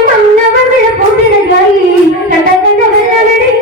மன்னவர்கள் புதிர்கள் கண்ட கண்டவர்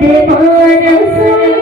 देवानसा